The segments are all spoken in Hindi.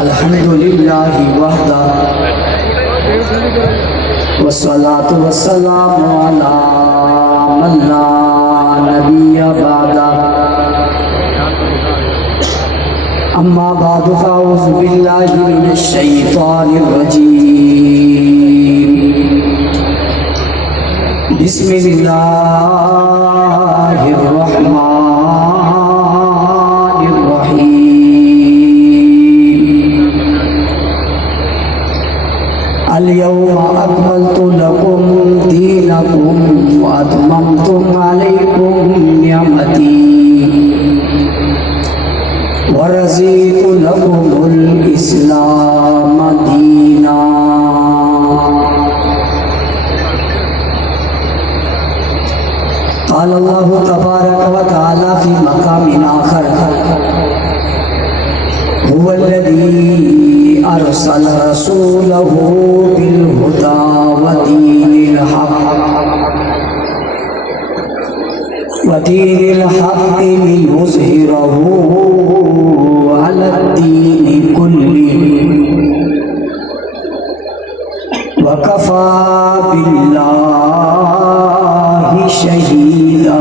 अल्हम्दुलिल्लाहि वहदा वस्सलातु वस्सलामु अला मन ला नबिय्य बअदा अम्मा बअदु फ़अऊज़ु बिल्लाहि मिनश शैतानिर रजीम बिस्मिल्लाहिर रहमानिर रहीम अल-यौमा अकमलतु लकुम दीनकुम व अतममतु अलैकुम निअमती व रज़ीतु लकुमुल इस्लाम दीना। क़ाल अल्लाहु तबारक व तआला फ़ी मक़ामिन आख़र हुवल्लज़ी अरसल रसूलहु बिल हुदा व दीनिल हक़ लियुज़हिरहु अलद्दीनि कुल्लिहि व कफ़ा बिल्लाहि शहीदा।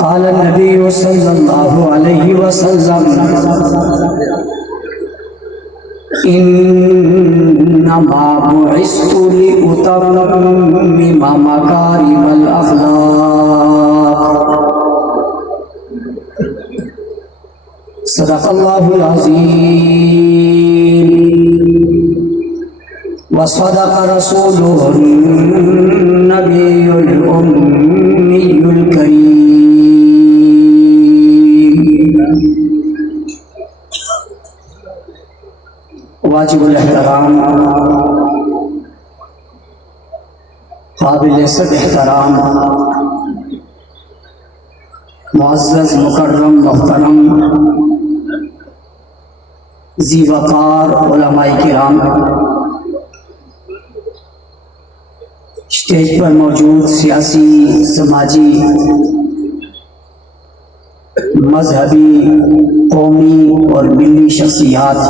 क़ाल नबी सल्लल्लाहु अलैहि वसल्लम इन्नमा बुइस्तु लिउतम्मिमा मकारिमल अख़लाक़। सदक़ल्लाहुल अज़ीम व सदक़ रसूलुहुन नबियुल उम्मियुल करीम। वाजिबुल एहतराम काबिल इज़्ज़त एहतराम मुअज़्ज़ज़ मुकर्रम मुहतरम ज़ी वक़ार उलमाए किराम, स्टेज पर मौजूद सियासी, समाजी, मजहबी, कौमी और मिली शख्सियात,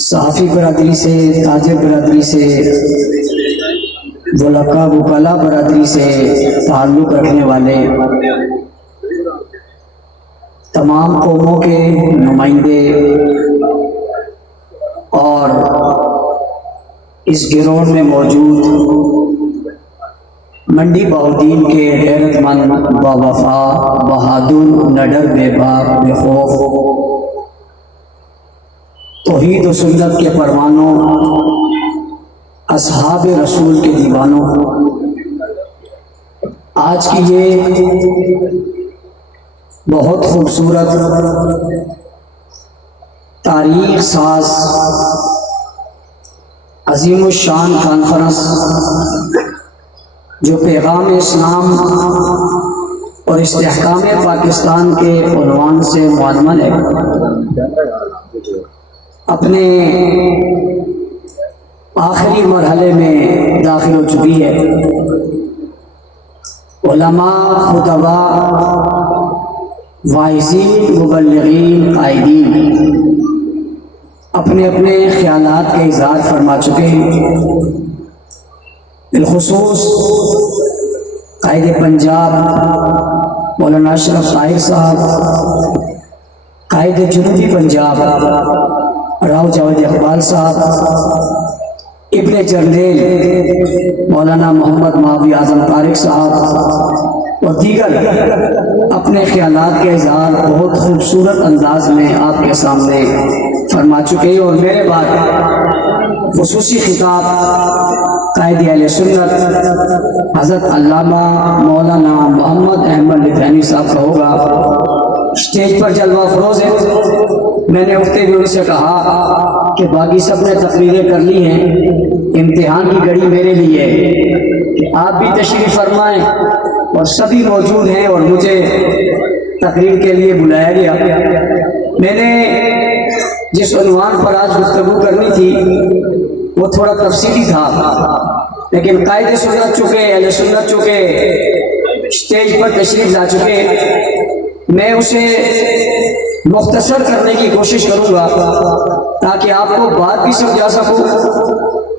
सहाफ़ी बरादरी से, ताजिर बरादरी से, वुलका वुकला बरादरी से ताल्लुक़ रखने वाले तमाम कौमों के नुमाइंदे और इस गिरोह में मौजूद मंडी बहाउद्दीन के गैरतमंद, बावफा, बहादुर, नडर, बेबाक, बेखौफ, तौहीद व सुन्नत के परवानों, असहाब रसूल के दीवानों, आज की ये बहुत खूबसूरत तारीख साज अजीम शान कॉन्फ्रेंस जो पैगाम इस्लाम और इस्तेहकाम पाकिस्तान के उन्वान से मुअन्वन है, अपने आखिरी मरहले में दाखिल हो चुकी है। उलमा, खुतबा, वाइज़ीन, मुबल्लिगीन, कायदीन अपने अपने ख्यालात का इज़हार फरमा चुके हैं। बिलखुसूस कायदे पंजाब मौलाना अशरफ ताहिर साहब, कायदे जुनूबी पंजाब राव जावेद इकबाल साहब, इब्ने जर्नेल मौलाना मोहम्मद मावी आज़म तारिक साहब और दीगर अपने ख्यालात के इज़हार बहुत खूबसूरत अंदाज में आपके सामने फरमा चुके हैं। और मेरे बाद खुसूसी खिताब कायदे अहले सुन्नत हज़रत अल्लामा मौलाना मोहम्मद अहमद लिथानी साहब का होगा। स्टेज पर जलवा फरोज है। मैंने उठते हुए उनसे कहा कि बाकी सब ने तकरीरें कर ली हैं, इम्तिहान की घड़ी मेरे लिए है कि आप भी तशरीफ़ फरमाएं और सभी मौजूद हैं और मुझे तकरीर के लिए बुलाया गया। मैंने जिस उन्वान पर आज गुफ्तगू करनी थी वो थोड़ा तफसीली था, लेकिन कायदे सुन्नत चुके, अहले सुन्नत चुके स्टेज पर तशरीफ ला चुके। मैं उसे मुख्तसर करने की कोशिश करूंगा ताकि आपको बात भी समझा सकूं,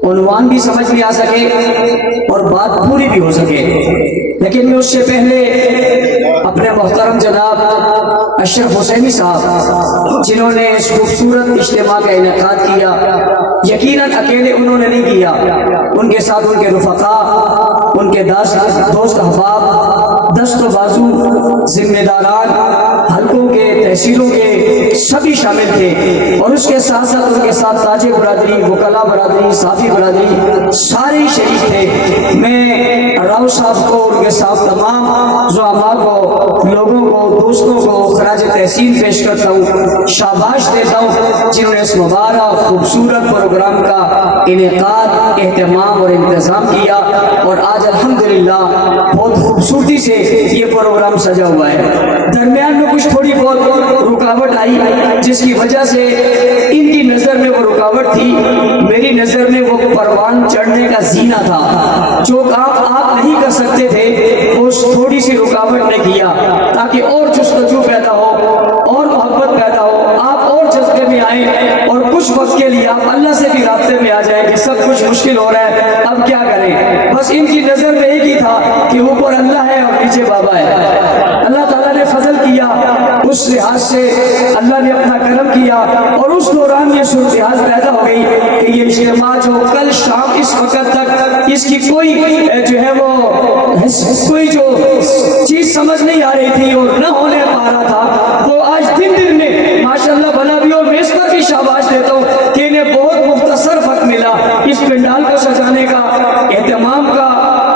उन्वान भी समझ में आ सके और बात पूरी भी हो सके। लेकिन मैं उससे पहले अपने मोहतरम जनाब अशरफ हुसैनी साहब, जिन्होंने इस खूबसूरत इज्तिमा का इनेकाद किया, यकीनन अकेले उन्होंने नहीं किया, उनके साथ उनके रुफ़क़ा, उनके दोस्त अहबाब, दस्त बाजू, जिम्मेदारान, हल्कों के, तहसीलों के सभी शामिल थे। और उसके साथ साथ उनके साथ ताजे बरादरी, वकला बरादरी, साफी बरादरी सारे ही शरीक थे। मैं राव साहब को, उनके साथ तमाम ज़ुआमा को, लोगों को, दोस्तों को खराज तहसीन पेश करता हूँ, शाबाश देता हूँ जिन्होंने इस मुबारक खूबसूरत प्रोग्राम का इनेकाद, एहतमाम और इंतज़ाम किया। और आज अल्हम्दुलिल्लाह बहुत खूबसूरती से ये प्रोग्राम सजा हुआ है। दरमियान में कुछ थोड़ी बहुत रुकावट आई, जिसकी वजह से इनकी नज़र में वो रुकावट थी, मेरी नज़र में वो परवान चढ़ने का जीना था। जो काम आप नहीं कर सकते थे वो थोड़ी सी रुकावट ने किया, ताकि और जुस्तजू पैदा हो, और मोहब्बत पैदा हो, आप और जज्बे में आए और कुछ वक्त के लिए आप अल्लाह से भी रास्ते में आ जाए कि सब कुछ मुश्किल हो रहा है, अब क्या करें। बस इनकी नज़र में एक ही था कि ऊपर अल्लाह है और नीचे बाबा है। अल्लाह ताला ने फजल किया, उस लिहाज से अल्लाह ने अपना करम किया और उस दौरान ये सूरत हाल पैदा हो गई कि ये इज्तिमा जो कल शाम इस वक्त तक इसकी कोई जो है वो कोई जो चीज समझ नहीं आ रही थी और न होने पा रहा था, वो आज दिन दिन में माशाल्लाह बना भी। और मैं इस पर भी शाबाश देता हूँ कि इन्हें बहुत मुख्तसर वक्त मिला इस पंडाल को सजाने का, एहतमाम का,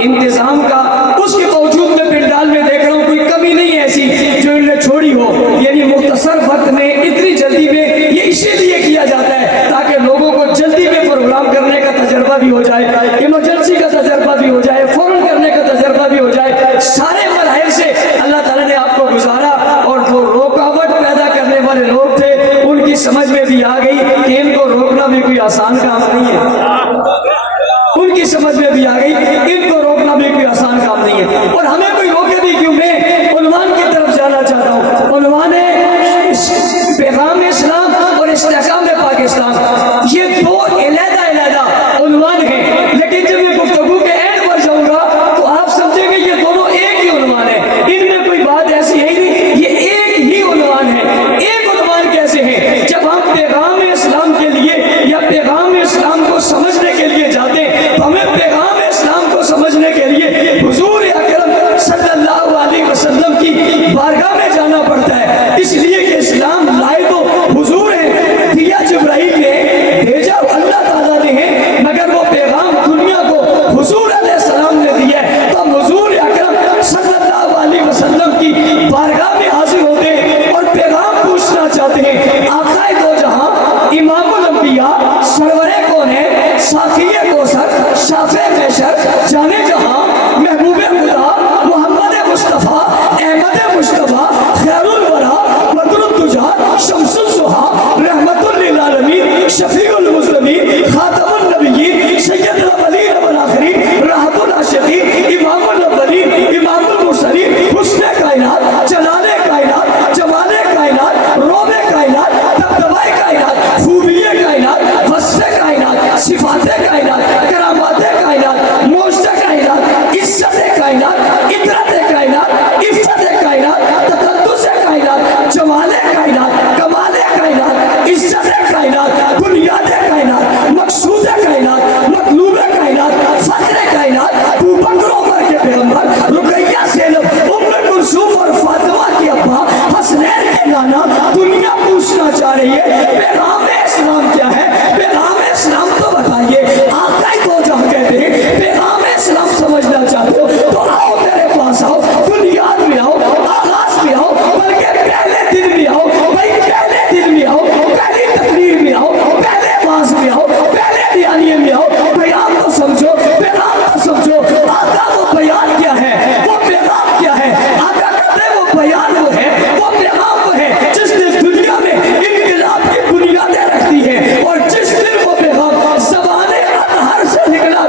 इंतजाम का। उसके बावजूद मैं पंडाल में देख रहा हूँ कोई कमी नहीं है ऐसी जो इन्हें छोड़ी हो। यानी मुख्तसर वक्त में, इतनी जल्दी में, ये इसीलिए किया जाता है ताकि लोगों को जल्दी में प्रोग्राम करने का तजर्बा भी हो जाए, इमरजेंसी का तजर्बा भी हो जाए, फौरन करने का तजर्बा भी हो जाए। सारे मराहिल से अल्लाह ताला ने आपको गुजारा और जो रुकावट पैदा करने वाले लोग थे उनकी समझ में भी आ गई कि इनको रोकना भी कोई आसान काम नहीं है। उनकी समझ में भी आ गई इनको रोकना भी कोई आसान काम नहीं है। और हमें कोई रोके भी क्यों। मैं उन्वान की तरफ जाना चाहता हूँ। उन्वान है पैगाम इस्लाम और इस्तेहकाम पाकिस्तान। ये दो अलग-अलग उन्वान है, लेकिन जब मैं गुफ्तगू के एंड पर जाऊंगा तो आप समझेंगे ये दोनों एक ही उन्वान है। इनमें कोई बात ऐसी है ही नहीं, ये एक ही उन्वान है। एक उन्वान कैसे है? जब हम पैगाम इस्लाम के लिए या पैगाम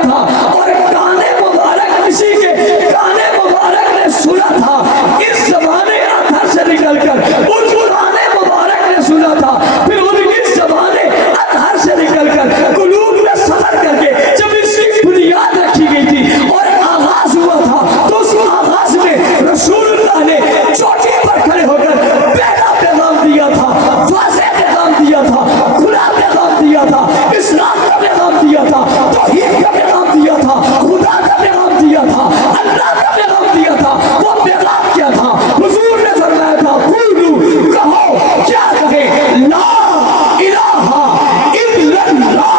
था और गाने मुबारक किसी के गाने मुबारक ने सुना था, इस जमाने अधर से निकलकर उस गाने मुबारक ने सुना था, फिर उनकी जमाने अधर से निकलकर कुलूब में सफर करके जब इसकी बुनियाद रखी गई थी और आगाज हुआ था, तो उस आगाज में रसूलुल्लाह ने चोटी पर खड़े होकर पहला पैगाम दिया था, वाज़ेह पैगाम दिया था, खुला पैगाम दिया था, इस्लाम का पैगाम दिया था, तौहीद का पैगाम दिया था, खुदा का पैगाम दिया था, अल्लाह का पैगाम दिया था। वो पैगाम क्या था? हुजूर ने फरमाया था, कुलू कहो, क्या कहे? ला इलाहा इल्लल्लाह।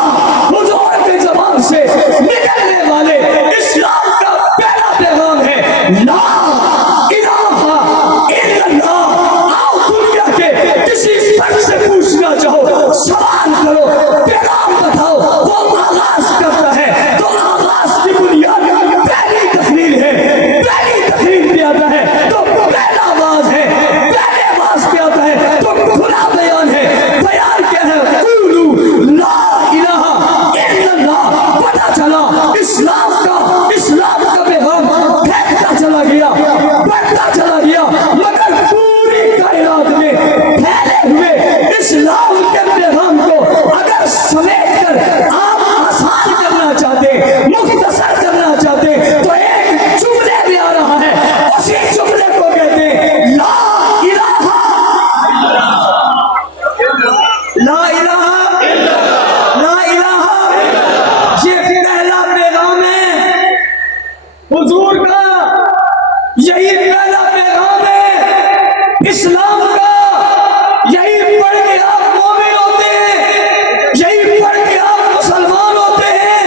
हुजूर के ज़बान से निकलने वाले इस्लाम का पहला पैगाम है ला इलाहा इल्लल्लाह। आओ दुनिया के किसी फर्द से पूछना चाहो, सवाल करो, पैगाम बताओ, वो आगाज करता है तो आगाज की बुनियाद पहली तकरीर है, पहली तकरीर पे आता है तो पहला आवाज है, पहले आवाज पे आता है तो खुला बयान है। बयान क्या है? कुलू ला इलाहा इल्लल्लाह। पता चला इस्लाम का पैगाम फैलता चला गया, बढ़ता चला गया, मगर पूरी कायनात में फैले हुए इस्लाम के पैगाम को अगर समेट कर आप आसान करना चाहते, मुख्तसर करना चाहते, तो एक जुमले में आ रहा है, उसी जुमले को कहते हैं ला इलाहा ला इलाहा ला इलाहा। ये पहला पैगाम है हुजूर का, यही पहला पैगाम है इस्लाम का। यही पढ़ के आप मोमिन होते हैं, यही पढ़ के आप मुसलमान होते हैं,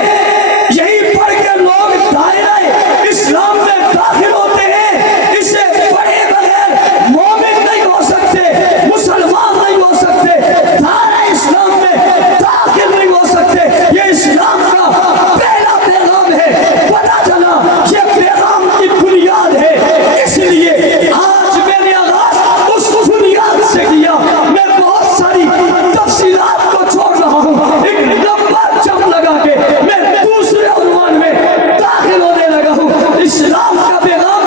यही पढ़ के लोग दायरे इस्लाम में दाखिल होते हैं। इसे पढ़े बगैर मोमिन नहीं हो सकते, मुसलमान नहीं हो सकते, दायरे इस्लाम में दाखिल नहीं हो सकते। ये इस्लाम का पहला पैगाम है। पता चला ये पैगाम की बुनियाद है, इसलिए आज मैंने आगाज उस बुनियाद से किया। मैं बहुत सारी तफसीलात को छोड़ रहा हूँ, एक लंबा जंप लगा के मैं दूसरे उन्वान में दाखिल होने लगा हूँ। इस्लाम का पैगाम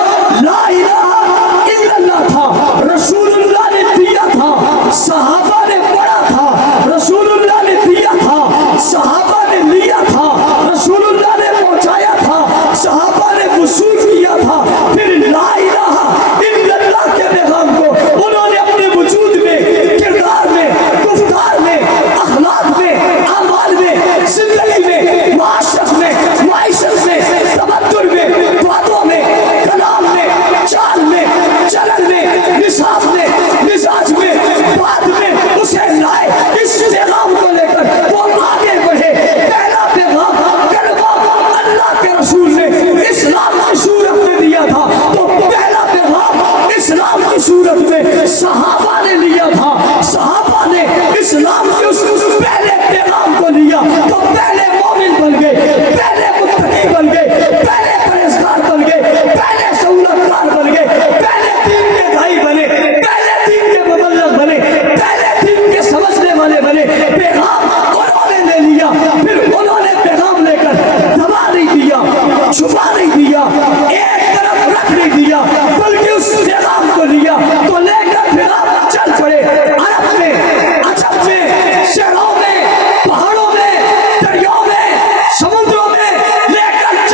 ला इलाहा इल्लल्लाह था, रसूलुल्लाह ने दिया था, सहाबा ने पढ़ा था, रसूलुल्लाह ने दिया था, सहाबा ने लिया था, रसूलुल्लाह ने पहुंचाया था, सहाबा ने वसूल किया था। फिर ला इलाहा इल्लल्लाह के पैगाम को उन्होंने अपने वजूद में, किरदार में, गुफ्तार में, अखलाक में, अमाल में, जिंदगी में, माशरत में, माइशत में, तबद्दुर में, बातों में, कलाम में, चाल में, चलन में, निसाब में, मिजाज में, बात में उसे लाए। इस पैगाम को लेकर वो आगे बढ़े। पहला पैगाम कलमा अल्लाह के रसूल ने इस्लाम की सूरत में दिया था, तो पहला पैगाम इस्लाम की सूरत में सहाबा ने लिया था। सहाबा ने इस्लाम के उस पहले पैगाम को लिया तो पहले मोमिन बन गए, पहले मुत्तकी बन गए, पहले परहेजगार बन गए, पहले सहूलतकार बन गए, पहले दीन के भाई बने, पहले दीन के मुबल्लिग बने, पहले दीन के समझने वाले बने। पैगाम उन्होंने ले लिया, फिर उन्होंने पैगाम लेकर दबा नहीं दिया, छुपा नहीं दिया, एक तरफ रख नहीं दिया, बल्कि उस पैगाम को लिया तो लेकर पैगाम चल पड़े। अरब में, अजब में, शहरों में, पहाड़ों में, दरियाओं में, समुद्रों में लेकर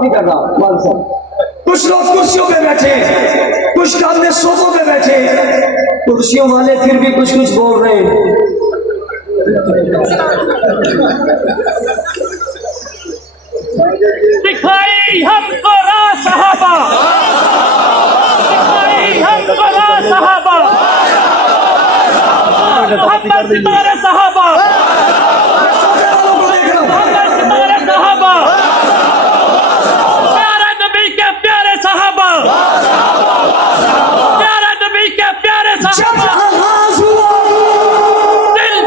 बात नहीं कर रहा मौलवी साहब। कुछ लोग कुर्सियों पे बैठे, कुछ सामने सोफों पे बैठे, कुर्सियों वाले फिर भी कुछ कुछ बोल रहे हैं। दिखाई हमको राह सहाबा, दिखाई हमको राह सहाबा, मोहम्मद सितारे सहाबा, मोहम्मद सितारे सहाबा, प्यारे नबी के प्यारे सहाबा, प्यारे नबी के प्यारे जब सहाबा, आगाज हुआ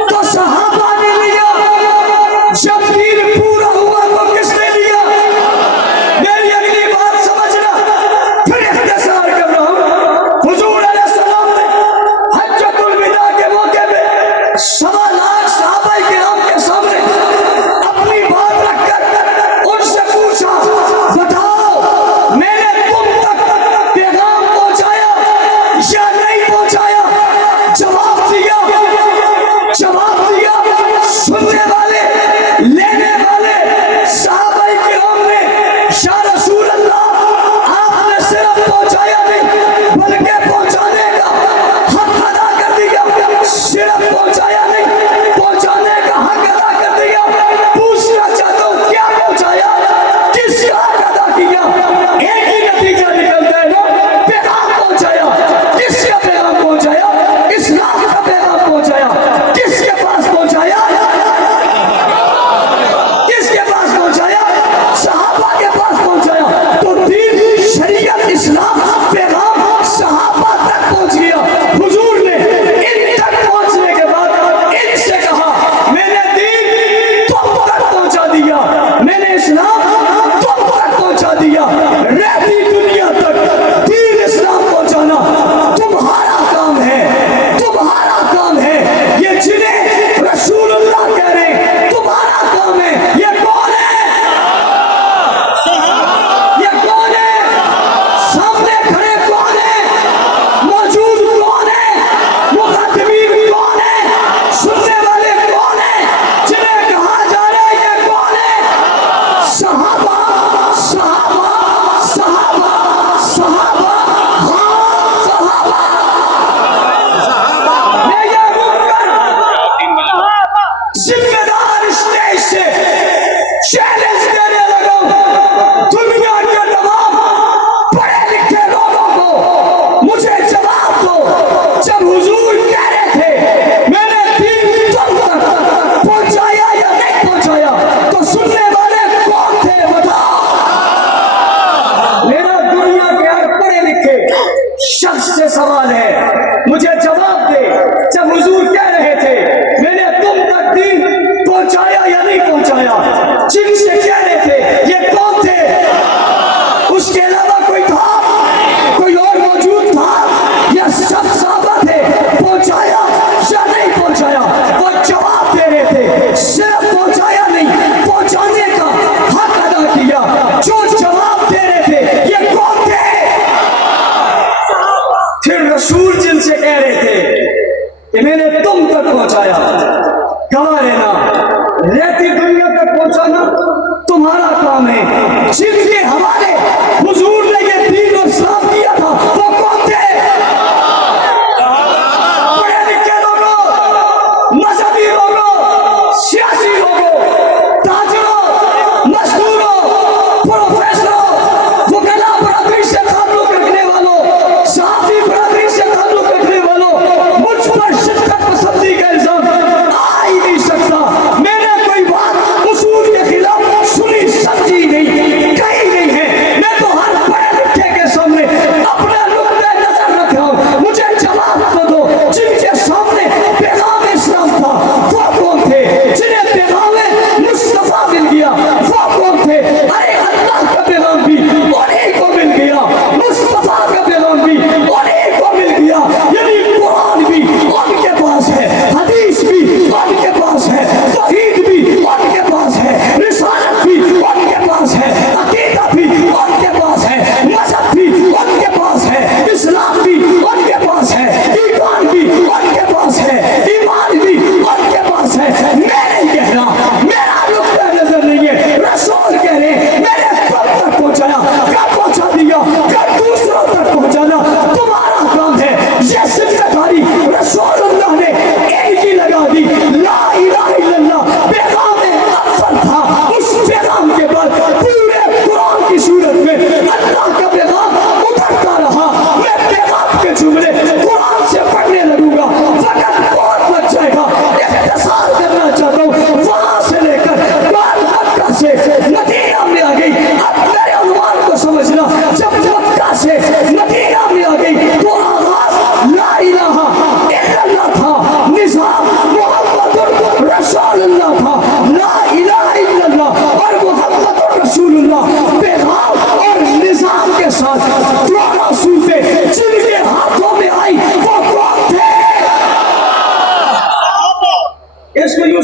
तो सहाबा ने लिया, जब दीन पूरा हुआ तो किसने लिया? मेरी अगली बात समझना, फिर इख्तिसार कर रहा हूं। हुजूर अलैहिस्सलाम ने हज्जतुल विदा के मौके पे 1.25 लाख सहाबा किराम के सामने अपनी बात रखकर उनसे पूछा, बताओ मैंने तुम तक पैगाम पहुंचाया या नहीं पहुंचाया? जवाब दिया, जवाब दिया। सुनने वाले, लेने वाले सहाबाए किराम ने या रसूल अल्लाह आपने सिर्फ पहुंचाया नहीं बल्कि पहुंचाने का हक अदा कर दिया। सिर्फ पहुंचाया नहीं, पहुंचाने का हक अदा कर दिया। पूछना चाहता हूं क्या पहुंचाया, किसका हक अदा किया? एक ही नतीजा निकलता है ना, पैगाम पहुंचाया। किसका पैगाम पहुंचाया? इस्लाम का पैगाम पहुंचाया। किसके पास पहुंचाया? किसके पास पहुंचाया? सहाबा के पास पहुंचाया। तो दीन, शरीयत, इस्लाम, पैगाम सहाबा तक पहुंच गया। हुजूर ने इन तक पहुंचने के बाद इनसे कहा, मैंने दीन तुम तक पहुंचा दिया, मैंने इस्लाम तुम तक पहुंचा दिया। रहती दुनिया तक दीन इस्लाम पहुंचाना तुम्हारा काम है, तुम्हारा काम है। ये जिन्हें रसूलुल्लाह कह रहे हैं तुम्हारा काम है। ये कौन है? ये कौन है? सामने खड़े कौन है? मौजूद कौन है? मुक़द्दमीन कौन है? सुनने वाले कौन है? जिन्हें कहा जा रहा है ये कौन है? सहाबा, सहाबा, सहाबा, सहाबा, हाँ सहाबा। मैं ये रुककर जिम्मेदार स्टेज से चैलेंज देने लगा हूं दुनिया के तमाम पढ़े लिखे लोगों को, मुझे जवाब दो। जब हुजूर कह रहे थे मैंने दीन तुम तक पहुंचाया या नहीं पहुंचाया, तो सुनने वाले कौन थे बताओ? मेरा दुनिया के हर पढ़े लिखे शख्स से सवाल है, मुझे जवाब दे। जब हुजूर कह रहे थे मैंने तुम तक दीन पहुंचाया या नहीं पहुंचाया, जिनसे कह रहे थे ये कौन थे? उसके अलावा कोई था? कोई और मौजूद था? या सब सहाबा थे? पहुंचाया या नहीं पहुंचाया? वो जवाब दे रहे थे, सिर्फ पहुंचाया नहीं, पहुंचाने का हक अदा किया। जो जवाब दे रहे थे ये कौन थे? फिर रसूल जिनसे कह रहे थे कि मैंने तुम तक पहुंचाया, गवाह रहना, रहती दुनिया तक पहुंचाना तुम्हारा काम है। जिनके हवाले हुजूर ने ये दीन और इस्लाम दिया था वो कौन थे? पढ़े लिखे लोगों, मजहबी लोगों, सियासी लोगों, ताजरों, मजदूरों, प्रोफेसरों, वकला बरादरी से ताल्लुक रखने वालों, सहाफी बरादरी से ताल्लुक रखने वालों, मुझ पर शिद्दत पसंदी का इल्जाम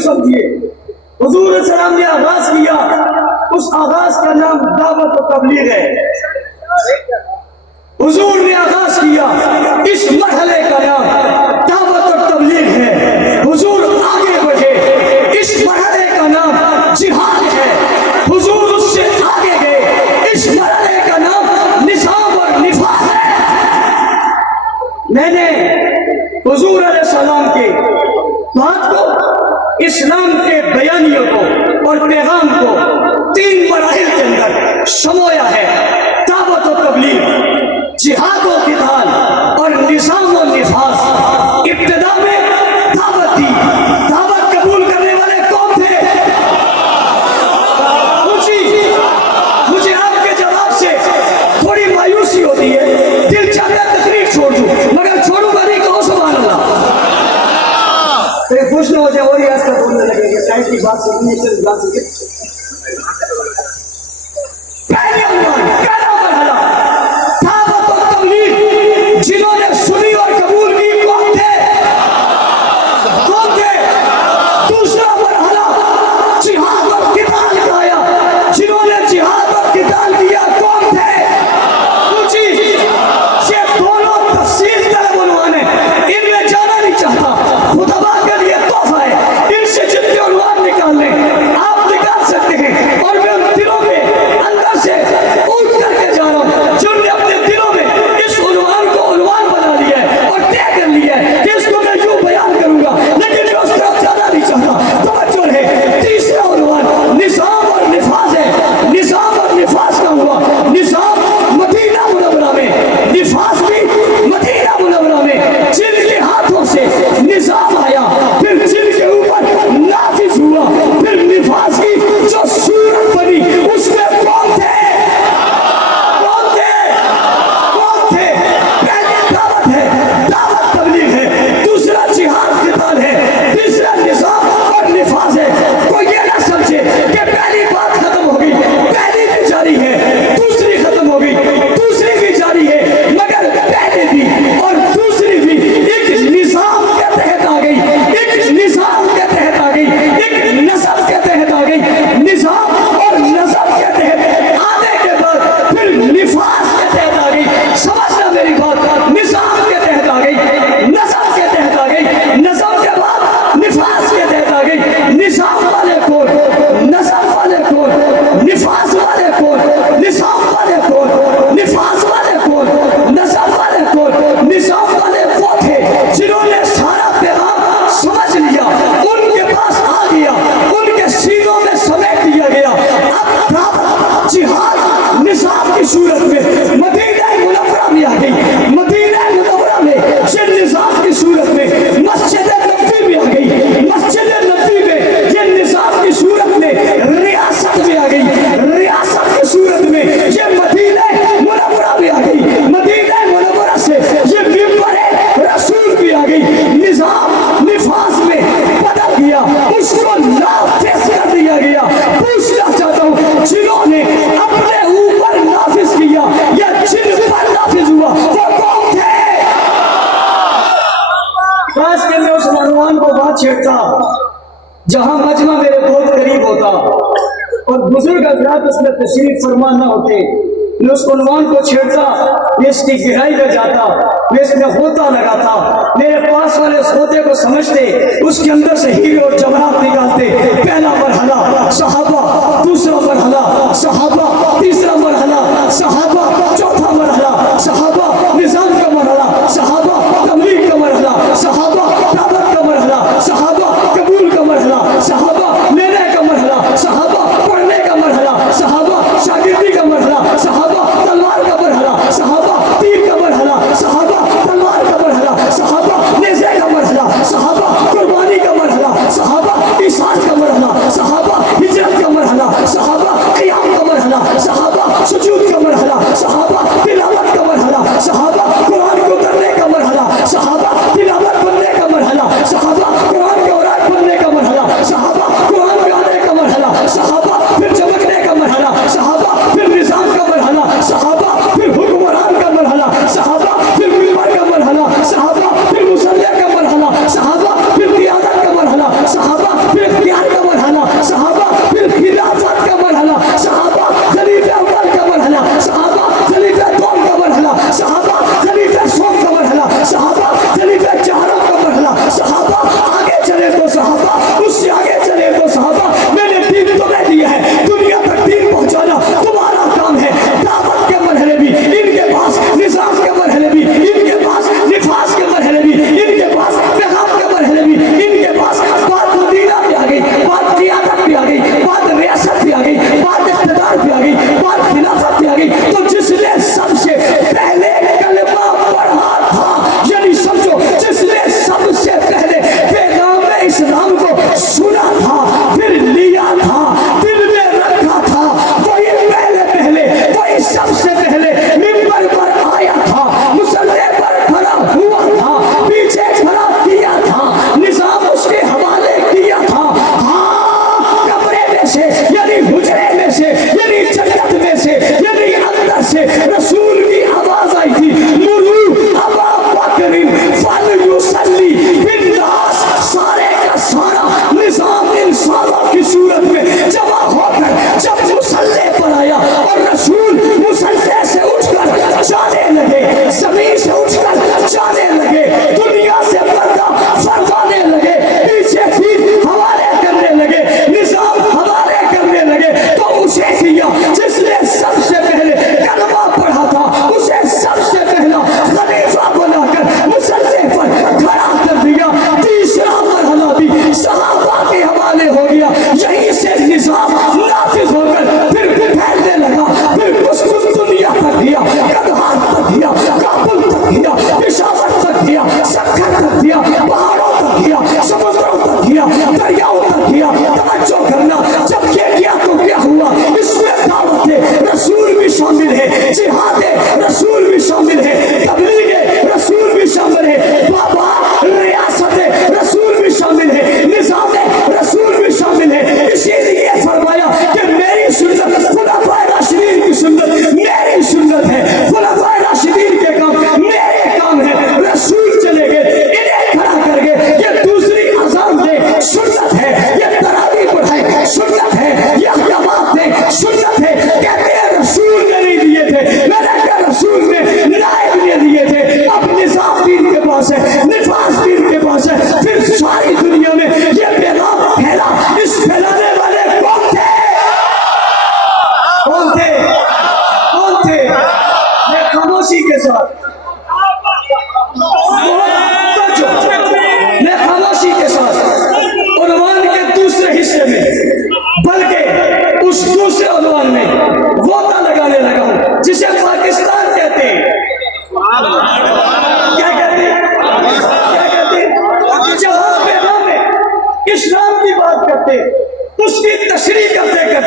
समझिए, हुजूर सलाम ने आगाज किया, उस आगाज का नाम दावत और तबलीग है। हुजूर ने आगाज किया, इस मरहले का नाम दावत और तबलीग है। हुजूर आगे बढ़े, इस मरहले का नाम जिहाद है। हुजूर उससे आगे गए, इस मरहले का नाम निजाम और निफाज है। मैंने हुजूर अलैहिस्सलाम के बात को, इस्लाम के बयानियों को और पैगाम को 3 मराहिल के अंदर समोया है। दावत और तबलीग, जिहाद और किताल और निजाम और निफाज। इब्तिदा में दावत दी। दावत कबूल करने वाले कौन थे? मुझे आपके जवाब से थोड़ी मायूसी होती है। दिल चाहता है तकलीफ छोड़ दूं, मगर छोड़ूंगा नहीं। कहो सुभान अल्लाह। फिर खुश न हो जाए और ऐसा बोलने लगेंगे टाइम की बात से पहले उन्वान, पहला मरहला दावत और तबलीग। जिन्होंने सुनी और कबूल की कौन थे? कौन थे? दूसरा मरहला जिहाद और किताल का आया। जिन्होंने जिहाद और किताल किया कौन थे? पूछी। ये दोनों तफसील तलब उन्वान है, इनमें जाना नहीं चाहता। खुतबा के लिए तोहफा है, इनसे जितने उन्वान निकालने आप निकाल सकते हैं। और मैं उन दिलों में अंदर से उठ करके जा रहा हूं जिनने अपने दिलों में इस उन्वान को उन्वान बना लिया है और तय कर लिया है कि इसको मैं यूं बयान करूंगा, लेकिन मैं उस तरफ जाना नहीं चाहता। तवज्जो है, तीसरा उन्वान निजाम और निफाज है। निजाम और निफाज का हुआ। निजाम मदीना मुनव्वरा में, निफाज भी मदीना मुनव्वरा में। जिनके हाथों से निजाम आया, फिर जिनके ऊपर नाफिज हुआ, फिर निफाज की जो सूरत बनी, उसमें कौन थे? कौन थे? कौन थे? पहले दावत है, दावत तबलीग है। दूसरा जिहाद किताल है। तीसरा निजाम और निफाज है। कोई ये ना समझे कि पहली बात खत्म हो गई, पहली भी जारी है, दूसरी खत्म हो गई, दूसरी भी जारी है। मगर पहले भी और दूसरी भी एक निजाम के तहत आ गई, एक निजाम के तहत आ गई, एक नस्ल के तहत आ गई। निजाम और नस्ल के तहत आने के बाद फिर निफाज के तहत आ गई। समझना मेरी बात। निजाम के तहत आ गई, नस्ल के तहत आ गई, नस्ल के बाद निफाज के तहत आ गई। निजाम वाले कौन? नस्ल वाले कौन? निफाज वाले कौन? निजाम वाले कौन? निफाज वाले कौन? नस्ल वाले कौन? निजाम वाले वो थे जिन्होंने सारा पैगाम समझ लिया, उनके पास आ गया, उनके सीनों में समेट दिया गया। अब दावत जिहाद निजाम की सूरत में मदीना मुनव्वरा में आ गई। मदीना मुनव्वरा में ये निजाम की सूरत में मस्जिद नबवी में आ गई। मस्जिद नबवी में ये निजाम की सूरत में रियासत में आ गई। रियासत की सूरत में ये मदीना मुनव्वरा में आ गई। मदीना मुनव्वरा से ये मिंबर रसूल भी आ गई। निजाम निफाज में बदल गया, उसको नाफिज कर दिया गया। पूछना चाहता हूँ, जिन्होंने अपने ऊपर नाफिज किया या जिन पर नाफिज हुआ, वो कौन थे? खास के मैं उस नौजवान को बात छेड़ता जहां मजमा मेरे बहुत करीब होता और बुजुर्ग हजरात उसमें तशरीफ फरमा न होते। मैं उस उन्वान को छेड़ता, मैं इसकी गहराई में जाता, मैं इसमें होता लगाता। मेरे पास वाले उस होते को समझते, उसके अंदर से हीरे और जवाहरात निकालते। पहला मरहला सहाबा, दूसरा मरहला सहाबा, तीसरा मरहला सहाबा, चौथा मरहला सहाबा, निजाम का मरहला सहाबा, तबलीग का मरहला सहाबा, दावत का मरहला सहाबा, कबूल का मरहला सहाबा, लेने का मरहला सहाबा, पढ़ने का मरहला सहाबा, शागिर्दी का मरहला सहाबा, तलवार का मरहला सहाबा, तीर का मरहला सहाबा, तलवार का मरहला सहाबा, नेज़े का मरहला सहाबा, कुर्बानी का मरहला सहाबा, इस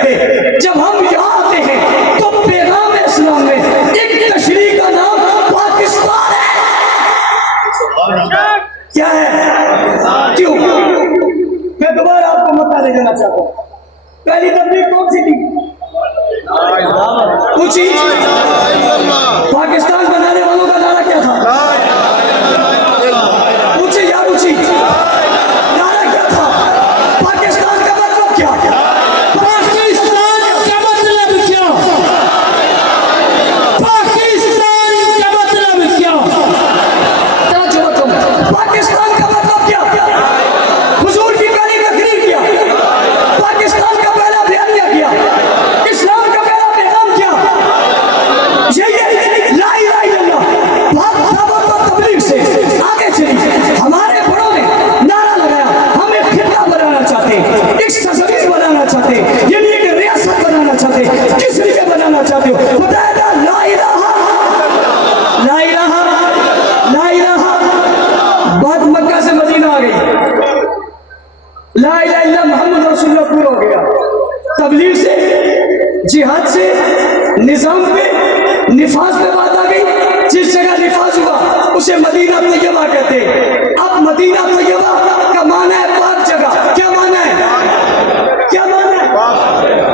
करते। जब हम यहाँ आते हैं तो पैगाम इस्लाम में एक तशरीह का नाम पाकिस्तान है। क्या है? क्यों? मैं दोबारा आपको मौका दे देना चाहता हूँ। पहली तबलीग कौन सी थी? पूछी। पाकिस्तान बनाने वालों का नारा क्या था? पूछी या पूछी? नारा क्या था? पाकिस्तान का मतलब क्या? पाकिस्तान का मतलब क्या? पाकिस्तान का मतलब क्या? पाकिस्तान का मतलब क्या? हुजूर की पहली तकरीर क्या? पाकिस्तान का पहला बयानिया क्या? इस्लाम का पहला पैगाम क्या? यही ला इलाहा इल्लल्लाह। दावत और तबलीग से आगे चली। हमारे बड़ों ने नारा लगाया, हम एक खिता बनाना चाहते, एक सरजमीन बनाना चाहते, यानी एक रियासत बनाना चाहते। किस लिए बनाना चाहते हो? बताया था ला इलाहा ला इलाहा ला इलाहा। बात मक्का से मदीना आ गई। ला इलाहा इल्लल्लाह मुहम्मद रसूलुल्लाह पूरा हो गया। तबलीग से, जिहाद से, निजाम पे, निफाज पे बात आ गई। जिस जगह निफाज हुआ उसे मदीना तैयबा कहते हैं। अब मदीना तैयबा का माना है पाक जगह। क्या माना है? क्या माना है?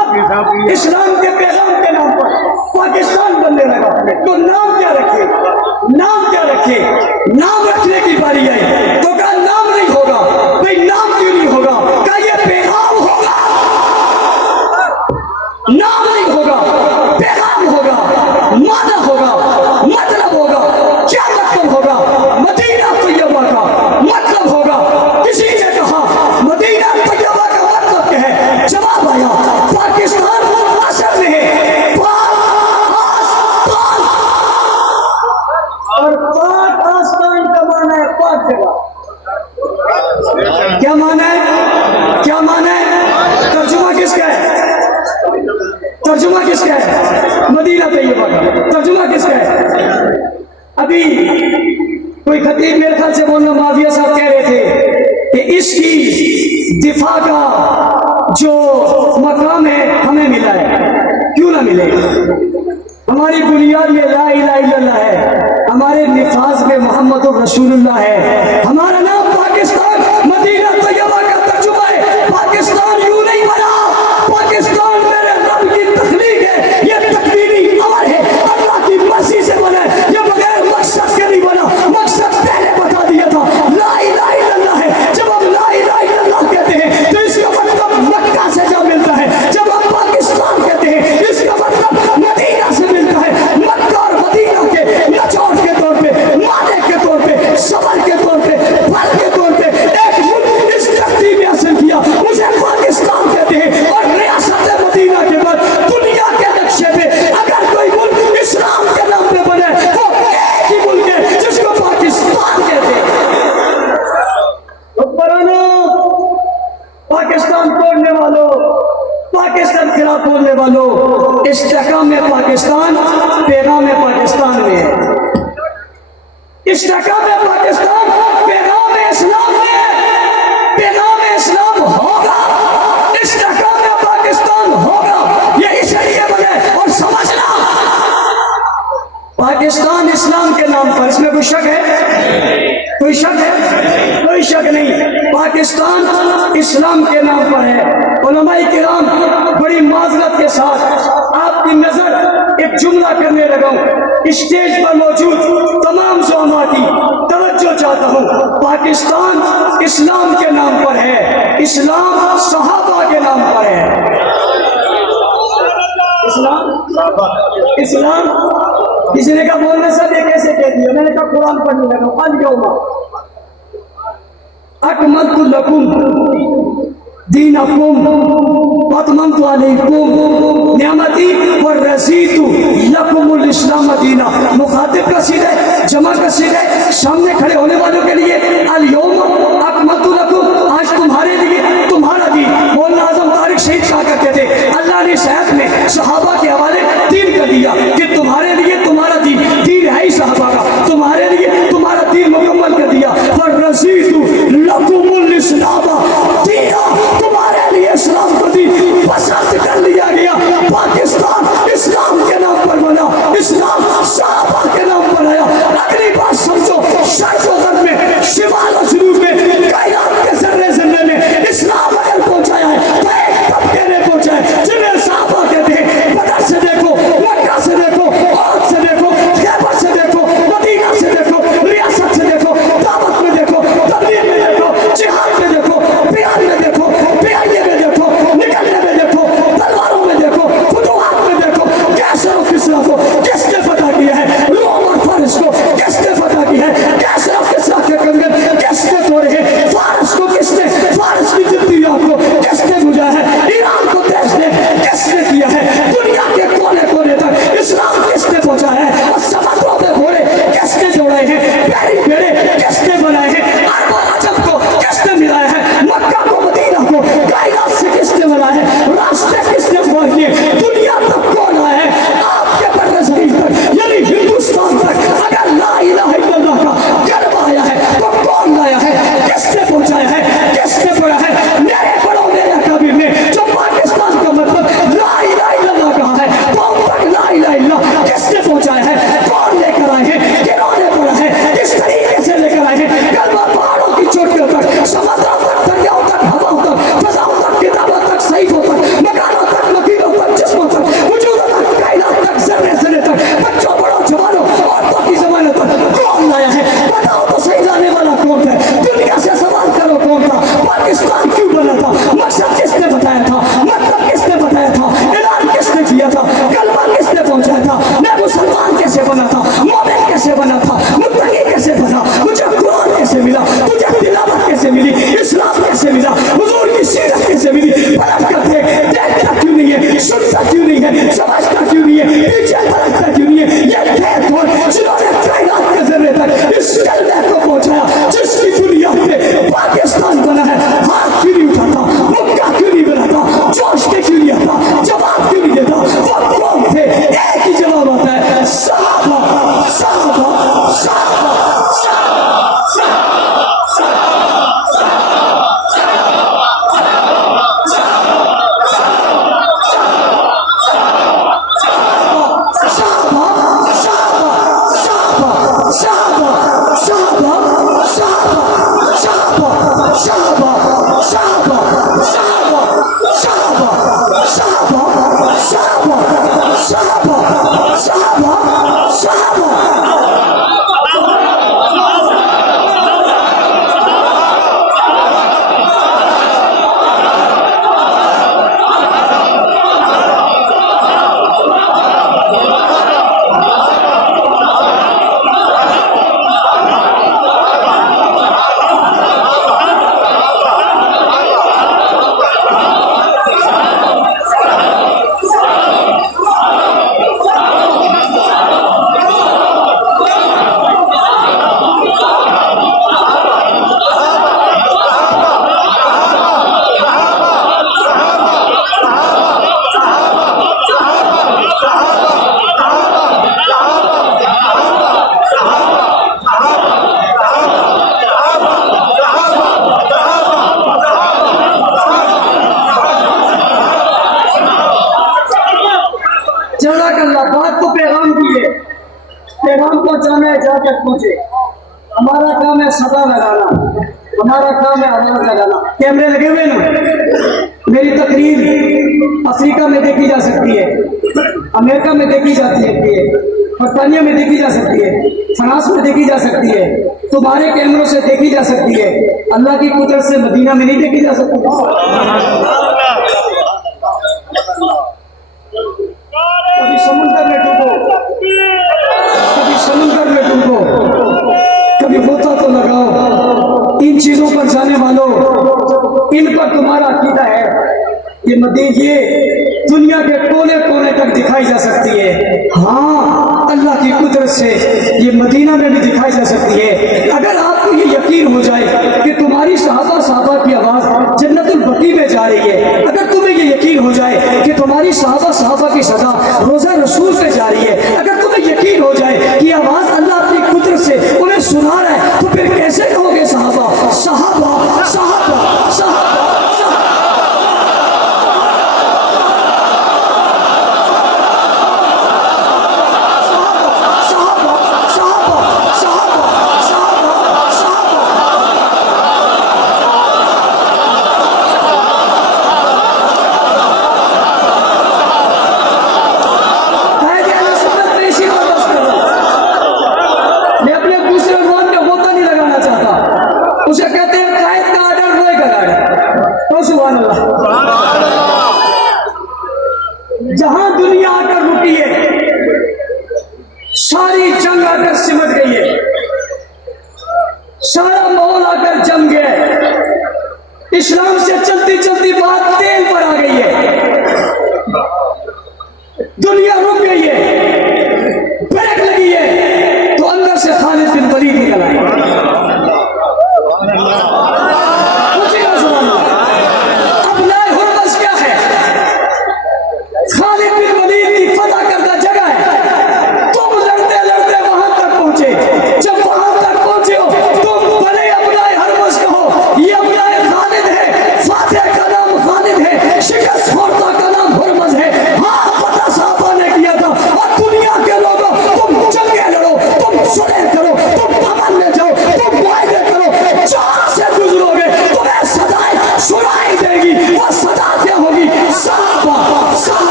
अब इस्लाम के पैगाम के नाम पर पाकिस्तान बनने लगा, तो नाम क्या रखे? नाम क्या रखे? नाम रखने की बारी आई तो कहा नाम नहीं होगा। भाई नाम क्यों नहीं होगा? कहा ये पैगाम होगा। नाम नहीं होगा, पैगाम होगा, माना होगा, मतलब होगा। क्या मतलब होगा? मदीना तैयबा का मतलब होगा। किसी ने कहा मदीना तैयबा का मतलब क्या है? जवाब आया पाकिस्तान असल में है पाक आस्तान। और पाक आस्तान का माना है पाक जगह। क्या माना है? क्या माना है? तर्जुमा किसका है? तर्जुमा किसका है? मदीना तैयबा का। तर्जुमा किसका है? अभी कोई खतीब मेरे ख्याल से मौलाना माविया साहब कह रहे थे कि इसकी दिफा का जो मकाम है हमें मिला है। क्यों ना मिले? हमारी बुनियाद में ला इलाहा इल्लल्लाह है, हमारे निफाज में मोहम्मद रसूलुल्लाह है। हमारा नाम पाकिस्तान मदीना तैयबा का तर्जुमा है। पाकिस्तान यूं नहीं बना। पाकिस्तान मेरे रब की तख्लीक है। ये तकदीरी अमर है, अल्लाह की मर्जी से बना है। ये बगैर मकसद के नहीं बना। मकसद पहले बता दिया था, ला इलाहा इल्लल्लाह है। जब हम ला इलाहा इल्लल्लाह कहते हैं तो इसका मतलब मक्का से जा मिलता है। जब हम पाकिस्तान कहते हैं इसका मतलब मदीना से मिलता है। मक्का और मदीना के नचौड़ के तौर पे, माने के तौर पे, सबर के तौर पे, फल के तौर पे एक मुल्क इस धरती में हासिल किया, उसे पाकिस्तान कहते हैं। और रियासत मदीना के बाद दुनिया के नक्शे पे अगर कोई मुल्क इस्लाम के नाम पे बने वो एक ही मुल्क है जिसको पाकिस्तान कहते हैं। पाकिस्तान तोड़ने वालों, पाकिस्तान खिलाफ बोलने वालों, इस्तेकाम में पाकिस्तान, पैगाम में पाकिस्तान में है। इस्तेकाम में पाकिस्तान, पैगाम में इस्लाम में है। पैगाम में इस्लाम होगा, इस्तेकाम में पाकिस्तान होगा। ये इसलिए बने। और समझना पाकिस्तान इस्लाम के नाम पर, इसमें कोई शक है? कोई शक है? कोई शक नहीं। पाकिस्तान इस्लाम के नाम पर है। उलमाए किराम बड़ी माजरत के साथ आपकी नजर एक जुमला करने लगा हूं। स्टेज पर मौजूद तमाम ज़ुअमा की तवज्जो चाहता हूं। पाकिस्तान इस्लाम के नाम पर है, इस्लाम सहाबा के नाम पर है। इस्लाम किसी ने कहा बोलने से ये कैसे कह दिया? मैंने कहा कुरान पढ़ने लगा। अल-यौमा अकमलतु लकुम दीनकुम व अतममतु अलैकुम निअमती व रज़ीतु लकुमुल इस्लाम दीना। मुखातिब का सीधे, जमा का सीधे, सामने खड़े होने वालों के लिए अल-यौमा अकमलतु लकुम, आज तुम्हारे लिए तुम्हारा दीन। मौलाना आज़म तारिक शहीद कहा करते थे अल्लाह ने शायद में सहाबा के हवाले दीन कर दिया कि तुम्हारे लिए तुम्हारा दीन, दीन है ही सहाबा का, तुम्हारे लिए तुम्हारा दीन मुकम्मल कर दिया। पर रज़ीतु लकुमुल इस्लाम दीना, तुम्हारे लिए इस्लाम को दीन पसंद कर लिया। तक पहुंचे। हमारा काम है सदा लगाना, हमारा काम है आवाज लगाना। कैमरे लगे हुए ना, मेरी तकरीर अफ्रीका में देखी जा सकती है, अमेरिका में देखी जाती है, बरतानिया में देखी जा सकती है, फ्रांस में देखी जा सकती है, तुम्हारे कैमरों से देखी जा सकती है। अल्लाह की कुदरत से मदीना में नहीं देखी जा सकती। कभी समुद्र में डूबो, कभी समुद्र में डूबो, कभी गोता तो लगाओ। इन चीजों पर जाने वालों, इन पर तुम्हारा अकीदा है। ये दुनिया के कोने कोने तक दिखाई जा सकती है। हाँ, अल्लाह की कुदरत से ये मदीना में भी दिखाई जा सकती है। अगर आपको ये यकीन हो जाए कि तुम्हारी सहाबा की आवाज जन्नतुल बकी में जा रही है, अगर तुम्हें ये यकीन हो जाए कि तुम्हारी सहाबा की सदा रोजा रसूल से जा रही है, अगर तुम्हें यकीन हो जाए कि आवाज अल्लाह अपनी कुदरत से उन्हें सुना रहा है, तो फिर कैसे कहोगे सहाबा सहाबा सहाबा सहाबा। उसे कहते हैं कायद का आर्डर रोए का आर्डर। तो सुभान अल्लाह। जहां दुनिया आकर रुकी है, सारी जंग आकर सिमट गई है, सारा माहौल आकर जम गया है। इस्लाम से चलती चलती बात तेल पर आ गई है, दुनिया रुक गई है, ब्रेक लगी है, तो अंदर से खालिद बिन वलीद निकल आए।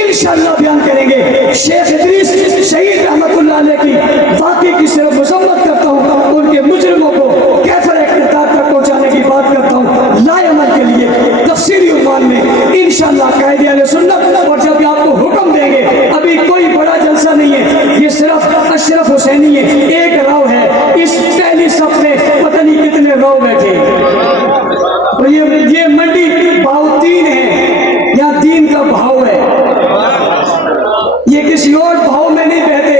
इंशाअल्लाह बयान करेंगे। शेख इदरीस शहीद रहमतुल्लाह अलैह की वाकई की सिर्फ मजम्मत करता हूँ, उनके मुजरिमों को कैफर इख्तितार तक पहुँचाने की बात करता हूँ। लाएमल के लिए तफसीरी उन्वान में इंशाअल्लाह कायदे अहले सुन्नत, और जब आपको हुक्म देंगे, अभी कोई बड़ा जलसा नहीं है, ये सिर्फ अशरफ हुसैनी है, एक राव है, इस पहली सफ में पता नहीं कितने राव बैठे। तो ये मंडी भाव 3 है, यहाँ दीन का भाव है, ये किसी और भाव में नहीं बहते,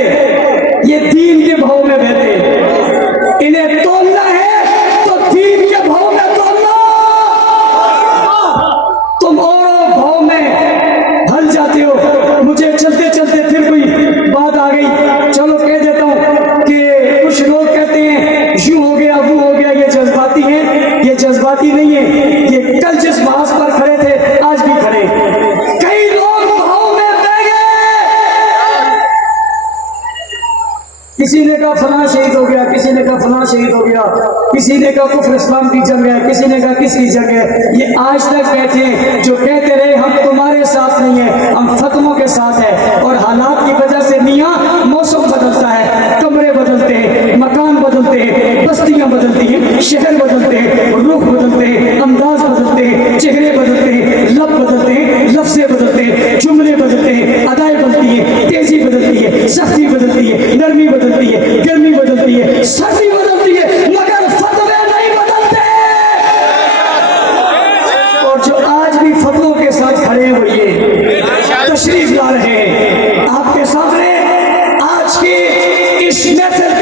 ये दीन के भाव में बहते। इन्हें तोलना है तो दीन के भाव में तोलना। तुम और भाव में हल जाते हो। मुझे चलते चलते फिर कोई बात आ गई, चलो कह देता हूँ कि कुछ लोग कहते हैं यूं हो गया वो हो गया, ये जज्बाती है, ये जज्बाती नहीं है, ये कल जिस बात पर खड़े थे आज भी खड़े। कई लोग भाव में बह गए, किसी ने कहा फलां शहीद हो गया, किसी ने कहा फलां शहीद हो गया, किसी ने कहा कुफ्र इस्लाम की जंग है, किसी ने कहा किसकी जंग है। ये आज तक कहते हैं, जो कहते रहे हम तुम्हारे साथ नहीं है, हम फतमों के साथ है। और हालात की वजह से मियाँ मौसम बदलता है, कमरे बदलते हैं, मकान बदलते हैं, बस्तियां बदलती हैं, शहर बदलते हैं, रुख बदलते हैं, अंदाज बदलते हैं, चेहरे बदलते हैं, लब बदलते हैं, लफ्ज़े बदलते हैं, जुमले बदलते हैं, अदाएं बदलती है, तेजी बदलती है, सख्ती बदलती है, नरमी बदलती है, गर्मी बदलती है, सर्दी बदलती है, मगर फतवे नहीं बदलते। और जो आज भी फतवों के साथ खड़े हुए तशरीफ ला रहे हैं आपके सामने, आज की इस महफिल